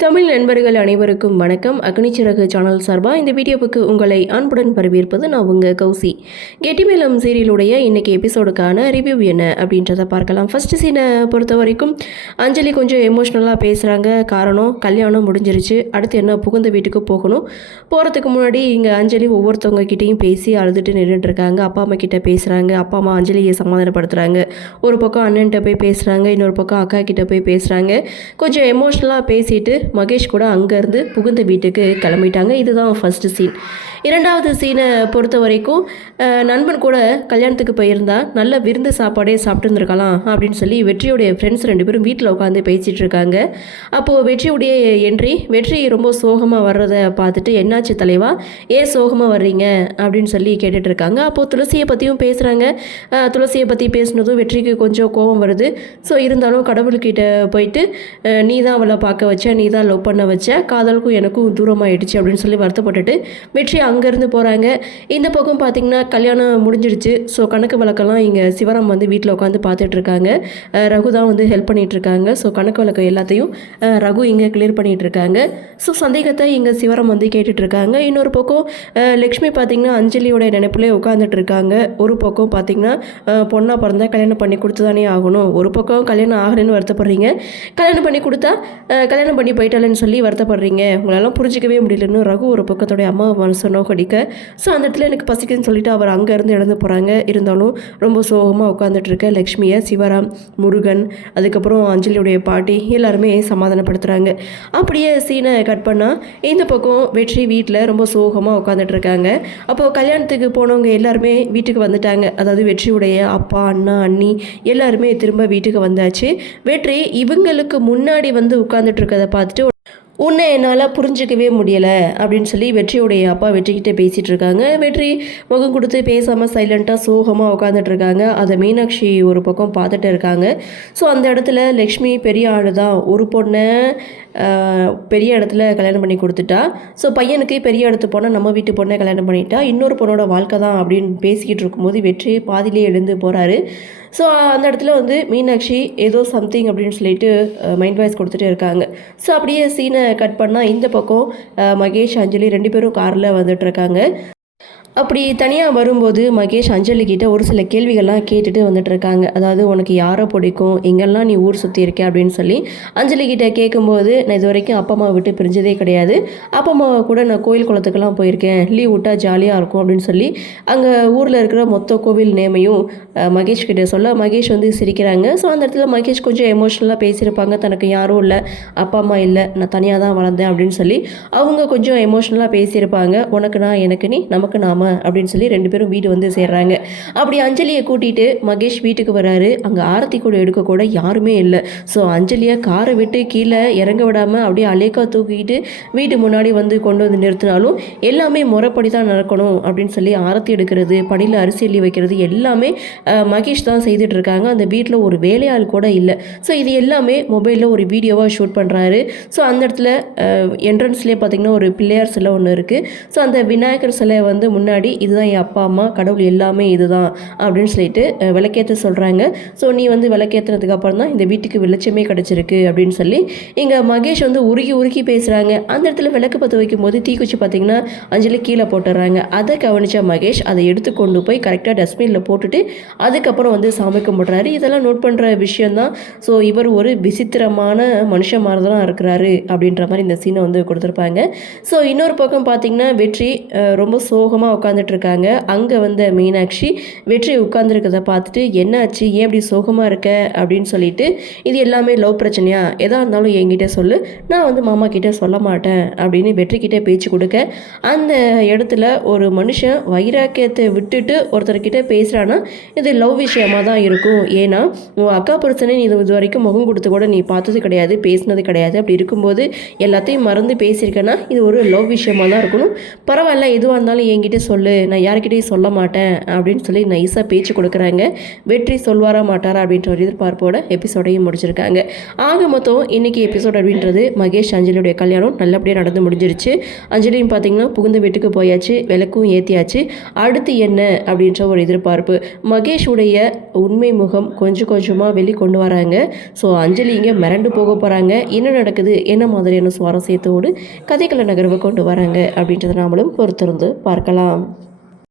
தமிழ் நண்பர்கள் அனைவருக்கும் வணக்கம். அக்னிச்சிறகு சேனல் சார்பாக இந்த வீடியோவுக்கு உங்களை அன்புடன் வரவேற்பது நான் உங்கள் கௌசி. கெட்டிமேளம் சீரியலுடைய இன்றைக்கி எபிசோடுக்கான ரிவ்யூ என்ன அப்படின்றத பார்க்கலாம். ஃபஸ்ட்டு சீனை பொறுத்த வரைக்கும் அஞ்சலி கொஞ்சம் எமோஷ்னலாக பேசுகிறாங்க. காரணம், கல்யாணம் முடிஞ்சிருச்சு, அடுத்து என்ன புகுந்த வீட்டுக்கு போகணும். போகிறதுக்கு முன்னாடி இங்கே அஞ்சலி ஒவ்வொருத்தவங்க கிட்டேயும் பேசி அழுதுட்டு நின்றுட்டுருக்காங்க. அப்பா அம்மா கிட்டே பேசுகிறாங்க. அப்பா அம்மா அஞ்சலியை சமாதானப்படுத்துகிறாங்க. ஒரு பக்கம் அண்ணன்கிட்ட போய் பேசுகிறாங்க, இன்னொரு பக்கம் அக்கா கிட்டே போய் பேசுகிறாங்க. கொஞ்சம் எமோஷ்னலாக பேசிட்டு மகேஷ் கூட அங்கேருந்து புகுந்த வீட்டுக்கு கிளம்பிட்டாங்க. இதுதான் ஃபஸ்ட்டு சீன். இரண்டாவது சீனை பொறுத்த வரைக்கும் நண்பன் கூட கல்யாணத்துக்கு போயிருந்தா நல்ல விருந்து சாப்பாடே சாப்பிட்டுருந்துருக்கலாம் அப்படின்னு சொல்லி வெற்றியுடைய ஃப்ரெண்ட்ஸ் 2 பேரும் வீட்டில் உட்காந்து பேசிகிட்டு இருக்காங்க. அப்போது வெற்றியுடைய என்ட்ரி. வெற்றி ரொம்ப சோகமாக வர்றதை பார்த்துட்டு, என்னாச்சு தலைவா, ஏன் சோகமாக வர்றீங்க அப்படின்னு சொல்லி கேட்டுட்டு இருக்காங்க. அப்போது துளசியை பற்றியும் பேசுகிறாங்க. துளசியை பற்றி பேசினதும் வெற்றிக்கு கொஞ்சம் கோபம் வருது. ஸோ இருந்தாலும் கடவுள்கிட்ட போயிட்டு நீ தான் அவளை பார்க்க வச்ச, நீ தான் லவ் பண்ண வச்ச, காதலுக்கும் எனக்கும் தூரமாகிடுச்சு அப்படின்னு சொல்லி வருத்தப்பட்டுட்டு வெற்றி அங்கேருந்து போகிறாங்க. இந்த பக்கம் பார்த்திங்கன்னா கல்யாணம் முடிஞ்சிடுச்சு. ஸோ கணக்கு வழக்கெல்லாம் இங்கே சிவராம் வந்து வீட்டில் உட்காந்து பார்த்துட்ருக்காங்க. ரகு தான் வந்து ஹெல்ப் பண்ணிகிட்ருக்காங்க. ஸோ கணக்கு வழக்கம் எல்லாத்தையும் ரகு இங்கே கிளியர் பண்ணிகிட்ருக்காங்க. ஸோ சந்தேகத்தை இங்கே சிவராம் வந்து கேட்டுட்ருக்காங்க. இன்னொரு பக்கம் லக்ஷ்மி பார்த்திங்கன்னா அஞ்சலியோட நினைப்புலேயே உட்காந்துட்ருக்காங்க. ஒரு பக்கம் பார்த்திங்கன்னா பொண்ணாக பிறந்தா கல்யாணம் பண்ணி கொடுத்து தானே ஆகணும். ஒரு பக்கம் கல்யாணம் ஆகலைன்னு வருத்தப்படுறீங்க, கல்யாணம் பண்ணி கொடுத்தா கல்யாணம் பண்ணி போயிட்டாலன்னு சொல்லி வருத்தப்படுறீங்க. உங்களெல்லாம் புரிஞ்சிக்கவே முடியலன்னு ரகு ஒரு பக்கத்தோடைய அம்மா மனசு நோக்கடிக்க. ஸோ அந்த இடத்துல எனக்கு பசிக்குன்னு சொல்லிட்டு அவர் அங்கேருந்து இறந்து போகிறாங்க. இருந்தாலும் ரொம்ப சோகமாக உட்காந்துட்ருக்க லக்ஷ்மியை சிவராம், முருகன், அதுக்கப்புறம் அஞ்சலியுடைய பாட்டி எல்லாருமே சமாதானப்படுத்துகிறாங்க. அப்படியே சீனை கட் பண்ணால் இந்த பக்கம் வெற்றி வீட்டில் ரொம்ப சோகமாக உட்காந்துட்ருக்காங்க. அப்போது கல்யாணத்துக்கு போனவங்க எல்லாருமே வீட்டுக்கு வந்துட்டாங்க. அதாவது வெற்றியுடைய அப்பா, அண்ணா, அண்ணி எல்லாருமே திரும்ப வீட்டுக்கு வந்தாச்சு. வெற்றி இவங்களுக்கு முன்னாடி வந்து உட்காந்துட்டு இருக்கதை பார்த்துட்டு, உன்னை என்னால் புரிஞ்சிக்கவே முடியலை அப்படின்னு சொல்லி வெற்றியுடைய அப்பா வெற்றிக்கிட்டே பேசிகிட்டு இருக்காங்க. வெற்றி முகம் கொடுத்து பேசாமல் சைலண்ட்டாக சோகமாக உட்காந்துட்ருக்காங்க. அதை மீனாட்சி ஒரு பக்கம் பார்த்துட்டு இருக்காங்க. ஸோ அந்த இடத்துல லக்ஷ்மி பெரிய ஆள் தான், ஒரு பொண்ணை பெரிய இடத்துல கல்யாணம் பண்ணி கொடுத்துட்டா. ஸோ பையனுக்கு பெரிய இடத்து போனால் நம்ம வீட்டு பொண்ணை கல்யாணம் பண்ணிட்டா, இன்னொரு பொண்ணோட வாழ்க்கை தான் அப்படின்னு பேசிக்கிட்டு இருக்கும்போது வெற்றி பாதிலே எழுந்து போகிறாரு. ஸோ அந்த இடத்துல வந்து மீனாட்சி ஏதோ சம்திங் அப்படின்னு சொல்லிட்டு மைண்ட் வாய்ஸ் கொடுத்துட்டே இருக்காங்க. ஸோ அப்படியே சீனை கட் பண்ணால் இந்த பக்கம் மகேஷ், அஞ்சலி 2 பேரும் காரில் வந்துட்டுருக்காங்க. அப்படி தனியாக வரும்போது மகேஷ் அஞ்சலி கிட்ட ஒரு சில கேள்விகள்லாம் கேட்டுட்டு வந்துட்டுருக்காங்க. அதாவது உனக்கு யாரை பிடிக்கும், எங்கெல்லாம் நீ ஊர் சுற்றி இருக்க அப்படின்னு சொல்லி அஞ்சலி கிட்ட கேட்கும்போது, நான் இது வரைக்கும் அப்பா அம்மா விட்டு பிரிஞ்சதே கிடையாது, அப்பா அம்மாவை கூட நான் கோயில் குளத்துக்கெல்லாம் போயிருக்கேன், லீவ் விட்டால் ஜாலியாக இருக்கும் அப்படின்னு சொல்லி அங்கே ஊரில் இருக்கிற மொத்த கோவில் நேமையும் மகேஷ் கிட்ட சொல்ல மகேஷ் வந்து சிரிக்கிறாங்க. ஸோ அந்த இடத்துல மகேஷ் கொஞ்சம் எமோஷ்னலாக பேசியிருப்பாங்க. தனக்கு யாரும் இல்லை, அப்பா அம்மா இல்லை, நான் தனியாக தான் வளர்ந்தேன் அப்படின்னு சொல்லி அவங்க கொஞ்சம் எமோஷ்னலாக பேசியிருப்பாங்க. உனக்கு நான், எனக்கு நீ, நமக்கு நாம அப்படின்னு சொல்லி 2 பேரும் வீடு வந்து சேர்றாங்க. அப்படி அஞ்சலியை கூட்டிகிட்டு மகேஷ் வீட்டுக்கு வராரு. அங்கே ஆரத்தி கூட எடுக்க கூட யாருமே இல்லை. ஸோ அஞ்சலியை காரை விட்டு கீழே இறங்க விடாமல் அப்படியே அலேக்கா தூக்கிட்டு வீட்டு முன்னாடி வந்து கொண்டு வந்து நிறுத்தினாலும் எல்லாமே முறைப்படி தான் நடக்கணும் அப்படின்னு சொல்லி ஆரத்தி எடுக்கிறது, படியில் அரிசி அள்ளி வைக்கிறது எல்லாமே மகேஷ் தான் செய்துட்ருக்காங்க. அந்த வீட்டில் ஒரு வேலையாள் கூட இல்லை. ஸோ இது எல்லாமே மொபைலில் ஒரு வீடியோவாக ஷூட் பண்ணுறாரு. ஸோ அந்த இடத்துல என்ட்ரன்ஸ்லேயே பார்த்திங்கன்னா ஒரு பிள்ளையார் சிலை ஒன்று இருக்குது. ஸோ அந்த விநாயகர் சிலை வந்து முன்னாடி இதுதான் என் அப்பா அம்மா, கடவுள் எல்லாமே இதுதான் அப்படின்னு சொல்லிட்டு விளக்கேற்ற சொல்கிறாங்க. ஸோ நீ வந்து விளக்கேற்றினதுக்கு அப்புறம் தான் இந்த வீட்டுக்கு வெளிச்சமே கிடச்சிருக்கு அப்படின்னு சொல்லி இங்கே மகேஷ் வந்து உருகி உருகி பேசுகிறாங்க. அந்த இடத்துல விளக்கு பற்ற வைக்கும்போது தீக்குச்சி பார்த்திங்கன்னா அஞ்சலி கீழே போட்டுடுறாங்க. அதை கவனித்த மகேஷ் அதை எடுத்து கொண்டு போய் கரெக்டாக டஸ்ட்பினில் போட்டுட்டு அதுக்கப்புறம் வந்து சாமி கும்பிட்றாரு. இதெல்லாம் நோட் பண்ணுற விஷயந்தான். ஸோ இவர் ஒரு விசித்திரமான மனுஷன் மாதிரி தான் இருக்கிறாரு அப்படின்ற மாதிரி இந்த சீனை வந்து கொடுத்துருப்பாங்க. ஸோ இன்னொரு பக்கம் பார்த்திங்கன்னா வெற்றி ரொம்ப சோகமாக உட்காந்துட்ருக்காங்க. அங்கே வந்த மீனாட்சி வெற்றி உட்காந்துருக்கிறத பார்த்துட்டு, என்னாச்சு, ஏன் இப்படி சோகமாக இருக்க அப்படின்னு சொல்லிட்டு, இது எல்லாமே லவ் பிரச்சனையா, எதாக இருந்தாலும் என்கிட்ட சொல்லு, நான் வந்து மாமா கிட்டே சொல்ல மாட்டேன் அப்படின்னு வெற்றிக்கிட்டே பேச்சு கொடுக்க, அந்த இடத்துல ஒரு மனுஷன் வைராக்கியத்தை விட்டுட்டு ஒருத்தர்கிட்ட பேசுகிறான்னா இது லவ் விஷயமாக தான் இருக்கும். ஏன்னா உன் அக்கா பிரச்சனை நீ இது வரைக்கும் முகம் கொடுத்து கூட நீ பார்த்தது கிடையாது, பேசினது கிடையாது. அப்படி இருக்கும்போது எல்லாத்தையும் மறந்து பேசியிருக்கேன்னா இது ஒரு லவ் விஷயமாக தான் இருக்கணும். பரவாயில்ல, எதுவாக இருந்தாலும் என்கிட்ட சொல்லு, நான் யார்கிட்டயும் சொல்ல மாட்டேன் அப்படின்னு சொல்லி நைஸாக பேச்சு கொடுக்குறாங்க. வெற்றி சொல்வாரா மாட்டாரா அப்படின்ற ஒரு எதிர்பார்ப்போட எபிசோடையும் முடிச்சிருக்காங்க. ஆக மொத்தம் இன்றைக்கி எபிசோட் அப்படின்றது மகேஷ் அஞ்சலியுடைய கல்யாணம் நல்லபடியாக நடந்து முடிஞ்சிருச்சு. அஞ்சலியும் பார்த்திங்கன்னா புகுந்த வீட்டுக்கு போயாச்சு, விளக்கும் ஏற்றியாச்சு. அடுத்து என்ன அப்படின்ற ஒரு எதிர்பார்ப்பு. மகேஷுடைய உண்மை முகம் கொஞ்சம் கொஞ்சமாக வெளிக்கொண்டு வராங்க. ஸோ அஞ்சலி இங்கே மிரண்டு போக போகிறாங்க. என்ன நடக்குது, என்ன மாதிரியான சுவாரஸ்யத்தோடு கதைக்கள நகர்வை கொண்டு வராங்க அப்படின்றத நாமளும் பொறுத்திருந்து பார்க்கலாம்.